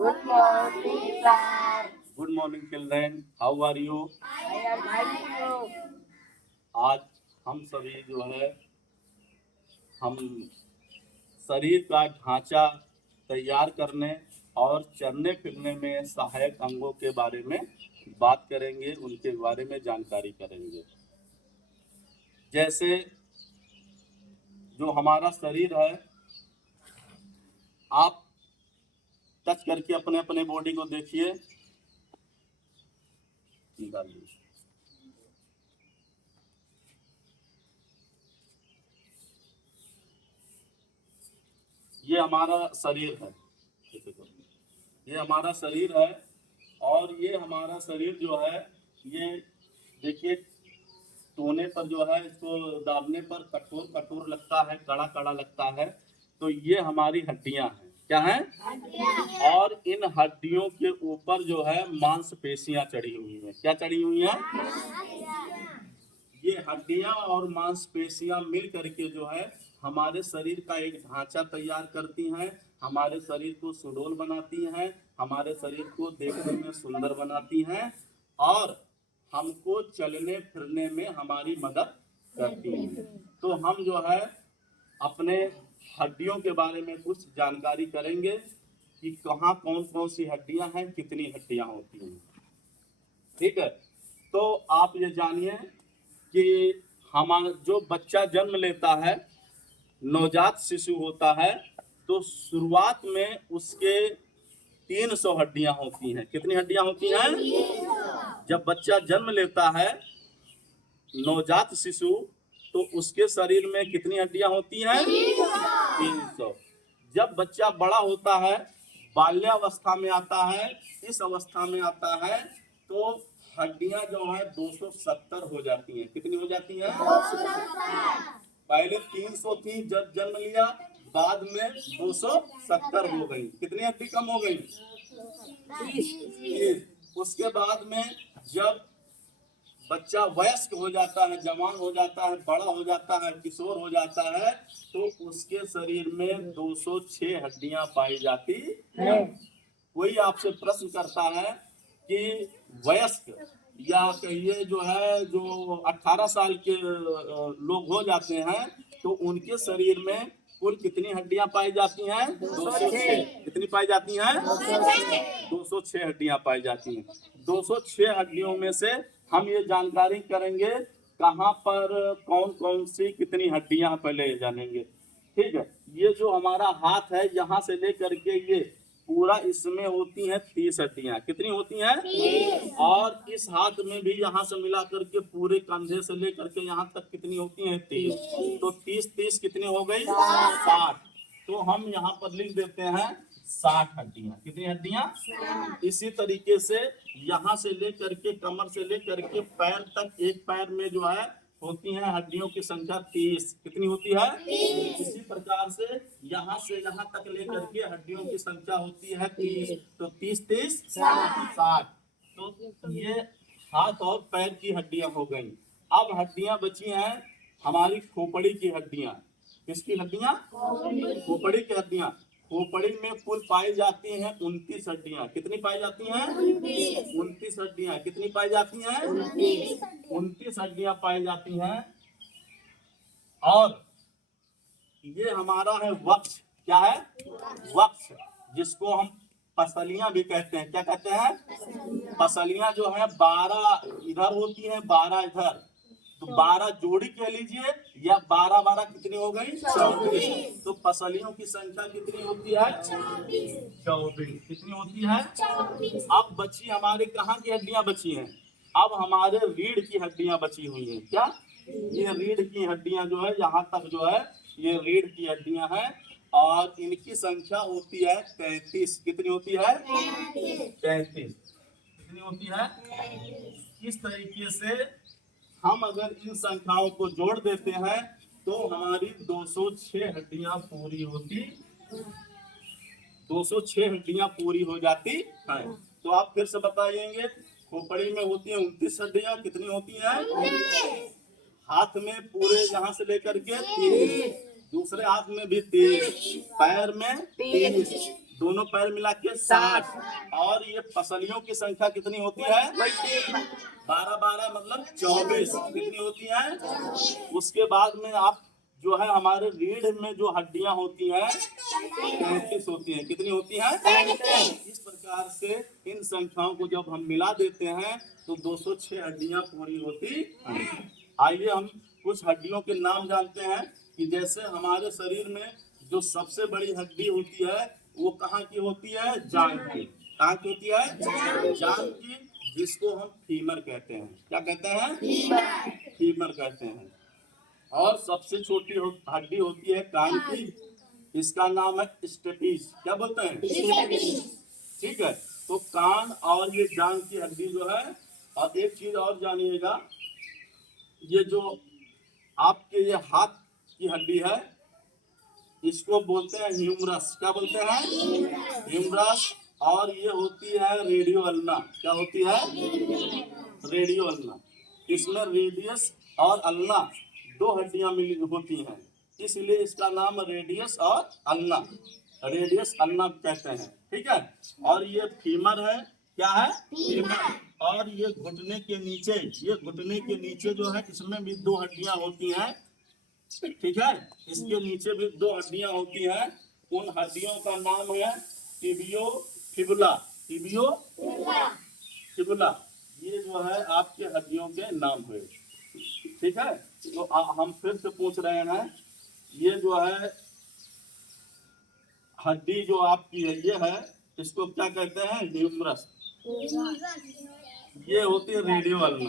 Good morning, sir. Good morning, children. How are you? I am fine. आज हम सभी जो है हम शरीर का ढांचा तैयार करने और चलने फिरने में सहायक अंगों के बारे में बात करेंगे, उनके बारे में जानकारी करेंगे। जैसे जो हमारा शरीर है, आप टच करके अपने अपने बॉडी को देखिए। ये हमारा शरीर है, ये हमारा शरीर है और ये हमारा शरीर जो है, ये देखिए टोने पर जो है, इसको दाबने पर कठोर कठोर लगता है, कड़ा कड़ा लगता है। तो ये हमारी हड्डियां हैं। क्या है? और इन हड्डियों के ऊपर जो है मांसपेशियां चढ़ी हुई हैं। क्या चढ़ी हुई हैं? ये हड्डियां और मांसपेशियां मिल करके जो है हमारे शरीर का एक ढांचा तैयार करती हैं, हमारे शरीर को सुडौल बनाती हैं, हमारे शरीर को देखने में सुंदर बनाती हैं और हमको चलने फिरने में हमारी मदद करती हैं। तो हम जो है अपने हड्डियों के बारे में कुछ जानकारी करेंगे कि कहाँ कौन कौन सी हड्डियां हैं, कितनी हड्डियां होती हैं। ठीक है, तो आप ये जानिए कि हमारा जो बच्चा जन्म लेता है, नवजात शिशु होता है, तो शुरुआत में उसके 300 हड्डियां होती हैं। कितनी हड्डियां होती हैं? जब बच्चा जन्म लेता है, नवजात शिशु, तो उसके शरीर में कितनी हड्डियां होती हैं? 300। जब बच्चा बड़ा होता है, बाल्यावस्था में आता है, इस अवस्था में आता है, तो हड्डियां जो है 270 हो जाती हैं। कितनी हो जाती हैं? 270। पहले 300 थी जब जन्म लिया, बाद में 270 हो गई। कितनी हड्डी कम हो गई? 30। उसके बाद में जब बच्चा वयस्क हो जाता है, जवान हो जाता है, बड़ा हो जाता है, किशोर हो जाता है, तो उसके शरीर में 206 हड्डियां पाई जाती है। कोई आपसे प्रश्न करता है कि वयस्क या कहिए जो है जो 18 साल के लोग हो जाते हैं, तो उनके शरीर में कुल कितनी हड्डियां पाई जाती हैं? 206। कितनी पाई जाती हैं? 206 हड्डियां पाई जाती हैं। 206 हड्डियों में से हम ये जानकारी करेंगे कहाँ पर कौन कौन सी कितनी हड्डियां पहले जानेंगे। ठीक है, ये जो हमारा हाथ है, यहाँ से लेकर के ये पूरा, इसमें होती हैं 30 हड्डियां। कितनी होती हैं? 30। और इस हाथ में भी यहाँ से मिला करके पूरे कंधे से लेकर के यहाँ तक कितनी होती हैं? 30। तो 30 कितनी हो गई? 60। तो हम यहाँ पर लिख देते हैं 60 हड्डियां। कितनी हड्डियां? 60। इसी तरीके से यहाँ से लेकर के कमर से लेकर के पैर तक, एक पैर में जो है होती हैं हड्डियों की संख्या 30। कितनी होती है? 30। इसी प्रकार से यहाँ तक लेकर के हड्डियों की संख्या होती है 30। तो 30 60। तो ये हाथ और पैर की हड्डियां हो गई। अब हड्डियां बची हैं हमारी खोपड़ी की हड्डियां। किसकी हड्डियां? खोपड़ी की हड्डियां। खोपड़ी में कुल पाई जाती हैं 29 हड्डियां। कितनी पाई जाती हैं? 29 हड्डियां। कितनी पाई जाती हैं? 29 हड्डियां पाई जाती हैं। और ये हमारा है वक्ष। क्या है? वक्ष, जिसको हम पसलियां भी कहते हैं। क्या कहते हैं? पसलियां जो है 12 इधर होती हैं, 12 इधर। तो 12 जोड़ी कह लीजिए, या 12 कितनी हो गई? 24। तो पसलियों की संख्या कितनी होती है? 24। कितनी होती है? 24। अब बची हमारे कहाँ की हड्डियां बची हैं? अब हमारे रीढ़ की हड्डियां बची हुई हैं। क्या? ये रीढ़ की हड्डियां जो है, यहाँ तक जो है ये रीढ़ की हड्डियां हैं और इनकी संख्या होती है 33। कितनी होती है? 33। कितनी होती है? इस तरीके से हम अगर इन संख्याओं को जोड़ देते हैं तो हमारी 206 हड्डियां पूरी होती, 206 हड्डियां पूरी हो जाती हैं। तो आप फिर से बताइएंगे, खोपड़ी में होती है 29 हड्डियां। कितनी होती हैं? हाथ में पूरे यहाँ से लेकर के 30, दूसरे हाथ में भी 30, पैर में 30, दोनों पैर मिला के 60। और ये पसलियों की संख्या कितनी होती है? 12 12 मतलब 24 कितनी होती है? उसके बाद में आप जो है हमारे रीढ़ में जो हड्डियां होती हैं 35 होती हैं। कितनी होती हैं? 35। इस प्रकार से इन संख्याओं को जब हम मिला देते हैं तो 206 हड्डियां पूरी होती हैं। आइए हम कुछ हड्डियों के नाम जानते हैं कि जैसे हमारे शरीर में जो सबसे बड़ी हड्डी होती है वो कहाँ की होती है? जांघ की। कहाँ की होती है? जांघ की, जिसको हम फीमर कहते हैं। क्या कहते हैं? फीमर कहते हैं। और सबसे छोटी हड्डी होती है कान की, इसका नाम है स्टेपिस। क्या बोलते हैं? ठीक है। तो कान और ये जांघ की हड्डी जो है, और एक चीज और जानिएगा, ये जो आपके ये हाथ की हड्डी है इसको बोलते हैं ह्यूमरस। क्या बोलते हैं? ह्यूमरस। और ये होती है रेडियो अल्ना। क्या होती है? Radio ulna. इसमें रेडियस और अल्ना दो हड्डियां मिली होती हैं, इसलिए इसका नाम रेडियस और अल्ना, रेडियस अल्ना कहते हैं। ठीक है। और ये फीमर है। क्या है? फीमर। और ये घुटने के नीचे, ये घुटने के नीचे जो है इसमें भी दो हड्डियां होती हैं। ठीक है। इसके नीचे भी दो हड्डियां होती हैं। उन हड्डियों का नाम है टिबियो फिबुला। टिबियो फिबुला। ये जो है आपके हड्डियों के नाम हुए। ठीक है। तो हम फिर से पूछ रहे हैं, ये जो है हड्डी जो आपकी है ये है, इसको क्या कहते हैं? ह्यूमरस। ये होती है रेडियो अल्ना।